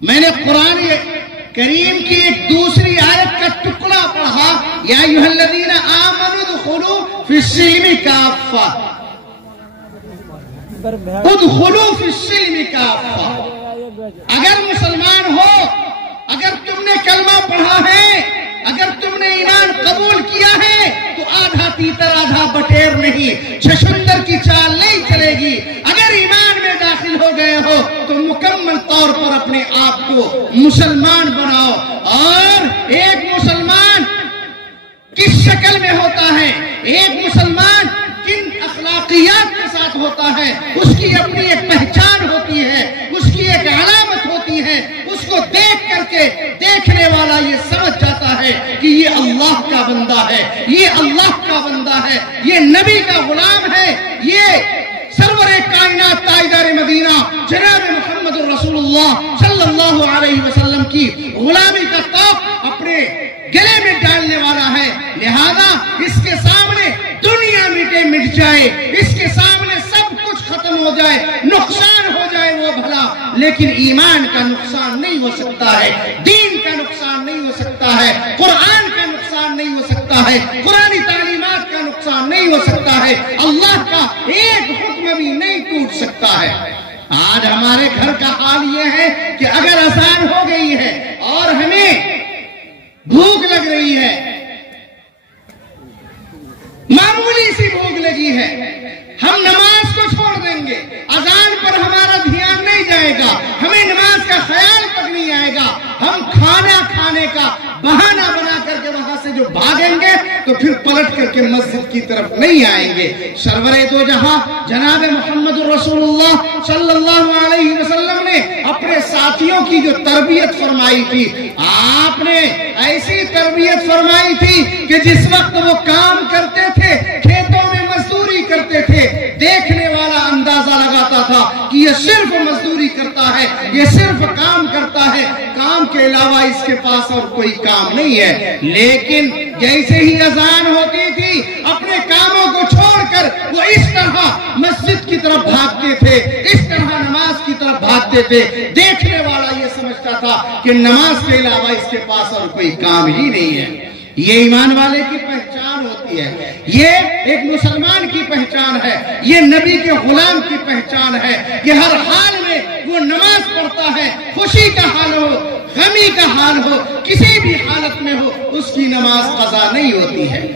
میں نے قرآن کریم کی ایک دوسری آیت کا ٹکڑا پڑھا، یا ایھا الذین آمنوا ادخلوا فی السلم کافہ، ادخلوا فی السلم کافہ۔ اگر مسلمان ہو، اگر تم نے کلمہ پڑھا ہے، اگر تم نے ایمان قبول کیا ہے، تو آدھا تیتر آدھا بٹیر نہیں، چھچھندر کی چال نہیں چلے گی۔ اگر ایمان میں داخل ہو گئے ہو تو مکمل طور پر اپنے آپ کو مسلمان بناؤ۔ اور ایک مسلمان کس شکل میں ہوتا ہے، ایک مسلمان کن اخلاقیات کے ساتھ ہوتا ہے، اس کی اپنی ایک پہچان ہوتی ہے، اس کی ایک علامت ہوتی ہے۔ اس کو دیکھ کر کے دیکھنے والا یہ سمجھ جاتا ہے کہ یہ اللہ کا بندہ ہے، یہ اللہ کا بندہ ہے، یہ نبی کا غلام ہے، یہ سرور کائنات تاجدار مدینہ جناب محمد رسول اللہ صلی اللہ علیہ وسلم کی غلامی کا طوق اپنے گلے میں ڈالنے والا ہے۔ لہذا اس کے سامنے دنیا مٹ جائے، اس کے سامنے سب کچھ ختم ہو جائے، نقصان ہو جائے وہ بھلا، لیکن ایمان کا نقصان نہیں ہو سکتا ہے، دین کا نقصان نہیں ہو سکتا ہے، قرآن کا نقصان نہیں ہو سکتا ہے، قرآنی تعلیمات کا نقصان نہیں ہو سکتا ہے، اللہ کا ایک حکم بھی نہیں ٹوٹ سکتا ہے۔ آج ہمارے گھر کا حال یہ ہے کہ اگر اذان ہو گئی ہے اور ہمیں بھوک لگ رہی ہے، معمولی سی بھوک لگی ہے، ہم نماز کو چھوڑ دیں گے، اذان پر ہمارا دھیان نہیں جائے گا، ہمیں نماز کا خیال تک نہیں آئے گا، ہم کھانا کھانے کا بہانہ بنا کر کے وہاں سے جو بھاگیں گے تو پھر پلٹ کر کے مسجد کی طرف نہیں آئیں گے۔ سرور دو جہاں جناب محمد رسول اللہ صلی اللہ علیہ وسلم نے اپنے ساتھیوں کی جو تربیت فرمائی تھی، آپ نے ایسی تربیت فرمائی تھی کہ جس وقت وہ کام کرتے تھے، کھیتوں میں مزدوری کرتے تھے، دیکھنے والا اندازہ لگاتا تھا کہ یہ صرف مزدوری کرتا ہے، یہ صرف کام کرتا ہے، کام کے علاوہ اس کے پاس اور کوئی کام نہیں ہے۔ لیکن جیسے ہی اذان ہوتی تھی اپنے کاموں کو چھوڑ کر وہ اس طرح مسجد کی طرف بھاگتے تھے، اس طرح نماز کی طرف بھاگتے تھے، دیکھنے والا یہ سمجھتا تھا کہ نماز کے علاوہ اس کے پاس اور کوئی کام ہی نہیں ہے۔ یہ ایمان والے کی پہچان ہوتی ہے، یہ ایک مسلمان کی پہچان ہے، یہ نبی کے غلام کی پہچان ہے کہ ہر حال میں وہ نماز پڑھتا ہے، خوشی کا حال ہو، غمی کا حال ہو، کسی بھی حالت میں ہو، اس کی نماز قضا نہیں ہوتی ہے۔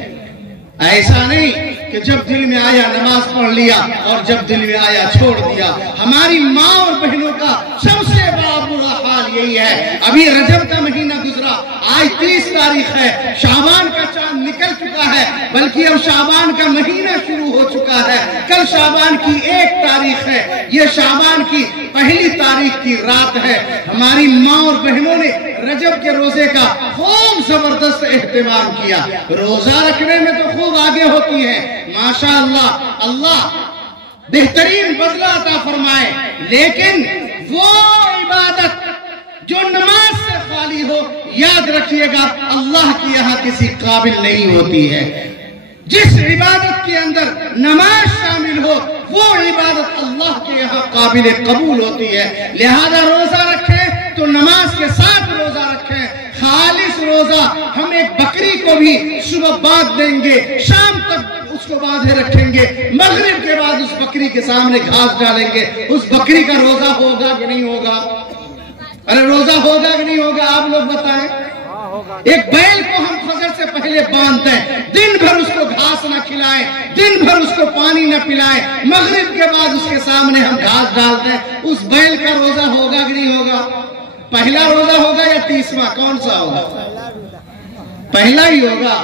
ایسا نہیں کہ جب دل میں آیا نماز پڑھ لیا اور جب دل میں آیا چھوڑ دیا۔ ہماری ماں اور بہنوں کا سب سے بڑا برا حال یہی ہے۔ ابھی رجب کا مہینہ گزرا، آج 30 تاریخ ہے، شعبان کا چاند نکل چکا ہے، بلکہ اب شعبان کا مہینہ شروع ہو چکا ہے، کل شعبان کی 1 تاریخ ہے، یہ شعبان کی پہلی تاریخ کی رات ہے۔ ہماری ماں اور بہنوں نے رجب کے روزے کا خوب زبردست اہتمام کیا، روزہ رکھنے میں تو خوب آگے ہوتی ہے، ماشاءاللہ، اللہ بہترین بدلہ عطا فرمائے، لیکن وہ عبادت جو نماز سے خالی ہو، یاد رکھیے گا اللہ کی یہاں کسی قابل نہیں ہوتی ہے۔ جس عبادت کے اندر نماز شامل ہو وہ عبادت اللہ کے یہاں قابل قبول ہوتی ہے۔ لہذا روزہ رکھیں تو نماز کے ساتھ روزہ رکھیں، خالص روزہ۔ ہم ایک بکری کو بھی صبح باندھ دیں گے، شام تک اس کو باندھے رکھیں گے، مغرب کے بعد اس بکری کے سامنے گھاس ڈالیں گے، اس بکری کا روزہ ہوگا کہ نہیں ہوگا؟ ارے روزہ ہوگا کہ نہیں ہوگا؟ آپ لوگ بتائیں۔ ایک بیل کو ہم فجر سے پہلے باندھتے ہیں، دن بھر اس کو گھاس نہ کھلائیں، دن بھر اس کو پانی نہ پلائیں، مغرب کے بعد اس کے سامنے ہم گھاس ڈالتے ہیں، اس بیل کا روزہ ہوگا کہ نہیں ہوگا؟ پہلا روزہ ہوگا یا 30واں؟ کون سا ہوگا؟ پہلا ہی ہوگا۔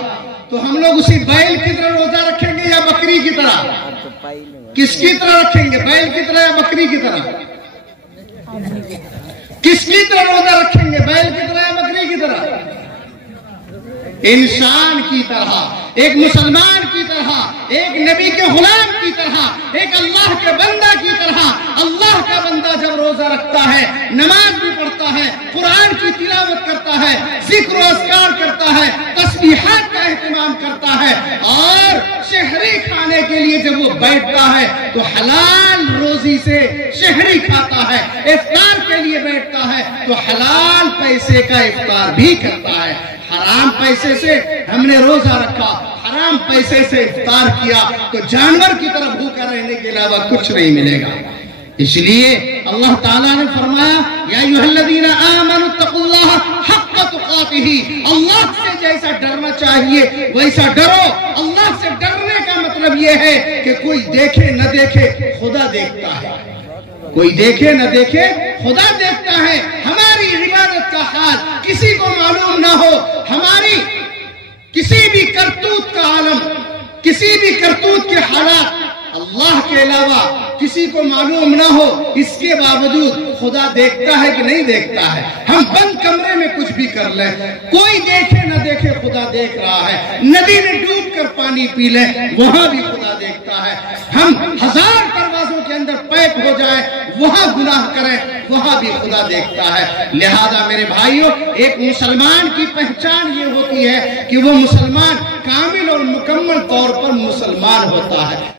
تو ہم لوگ اسی بیل کی طرح روزہ رکھیں گے یا بکری کی طرح؟ کس کی طرح رکھیں گے، بیل کی طرح یا بکری کی طرح؟ کس کی طرح روزہ رکھیں گے، بیل کی طرح یا بکری کی طرح؟ انسان کی طرح، ایک مسلمان کی طرح، ایک نبی کے غلام کی طرح، ایک اللہ کے بندہ کی طرح۔ اللہ کا بندہ جب روزہ رکھتا ہے، نماز بھی پڑھتا ہے، قرآن کی تلاوت کرتا ہے، ذکر و اذکار کرتا ہے، تسبیحات کا اہتمام کرتا ہے، اور شہری کھانے کے لیے جب وہ بیٹھتا ہے تو حلال روزی سے شہری کھاتا ہے، افطار کے لیے بیٹھتا ہے تو حلال پیسے کا افطار بھی کرتا ہے۔ حرام پیسے سے ہم نے روزہ رکھا، حرام پیسے سے افطار کیا تو جانور کی طرح بھوکا رہنے کے علاوہ کچھ نہیں ملے گا۔ اس لیے اللہ تعالیٰ نے فرمایا یا ایھا الذین آمنوا اتقوا اللہ حق تقاتہ، اللہ سے جیسا ڈرنا چاہیے ویسا ڈرو۔ اللہ سے ڈرنے کا مطلب یہ ہے کہ کوئی دیکھے نہ دیکھے خدا دیکھتا ہے، کوئی دیکھے نہ دیکھے خدا دیکھتا ہے۔ ہماری عبادت کا حال کسی کو معلوم نہ ہو، ہماری کسی بھی کرتوت کا عالم، کسی بھی کرتوت کے حالات اللہ کے علاوہ کسی کو معلوم نہ ہو، اس کے باوجود خدا دیکھتا ہے کہ نہیں دیکھتا ہے؟ ہم بند کمرے میں کچھ بھی کر لیں، کوئی دیکھے نہ دیکھے خدا دیکھ رہا ہے۔ ندی میں ڈوب کر پانی پی لیں، وہاں بھی خدا دیکھتا ہے۔ ہم 1000 دروازوں کے اندر پیک ہو جائے، وہاں گناہ کریں، وہاں بھی خدا دیکھتا ہے۔ لہذا میرے بھائیوں، ایک مسلمان کی پہچان یہ ہوتی ہے کہ وہ مسلمان کامل اور مکمل طور پر مسلمان ہوتا ہے۔